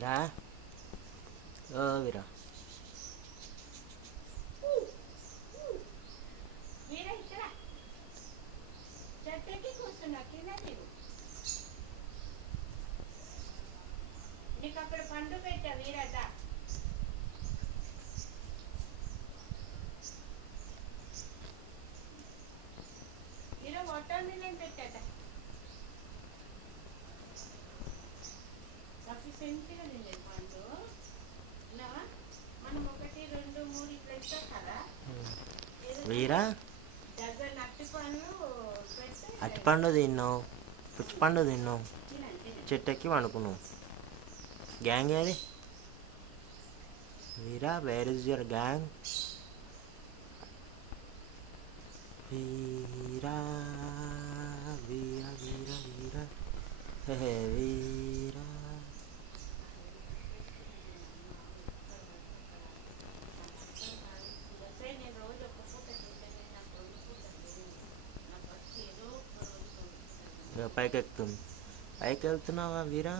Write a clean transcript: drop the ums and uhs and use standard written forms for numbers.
విరా, ఓ విరా. వీరా ఇక్కడ చెట్టెక్కి కూర్చున్నా కింద నీవు నీకు అక్కడ పండు పెట్టా వీరదా వీర వాటర్ మిలన్ పెట్టాట సఫిషియెంట్గా తినేది పండు విన్నావా మనం 1 2 3 ఇట్లా ఇస్తాం కదా వీరా, డజన్ అట్టి పండ్లు పెడితే అరటిపండు తిన్నావు, పుచ్చిపండు తిన్నావు, తినండి చెట్టెక్కి వండుకున్నావు. గ్యాంగ్ ఏది? వీరా, వేర్ ఇస్ యువర్ గ్యాంగ్? వీరా, వీరా, వీరా, వీరా, హే వీరా. నేను రోజు ఒక పూట తింటే నాకు 2 పూటలు తెలియదు నాకు వచ్చి ఏదో ఒక రోజు పైకి ఎక్కుతుంది. పైకి వెళ్తున్నావా వీరా?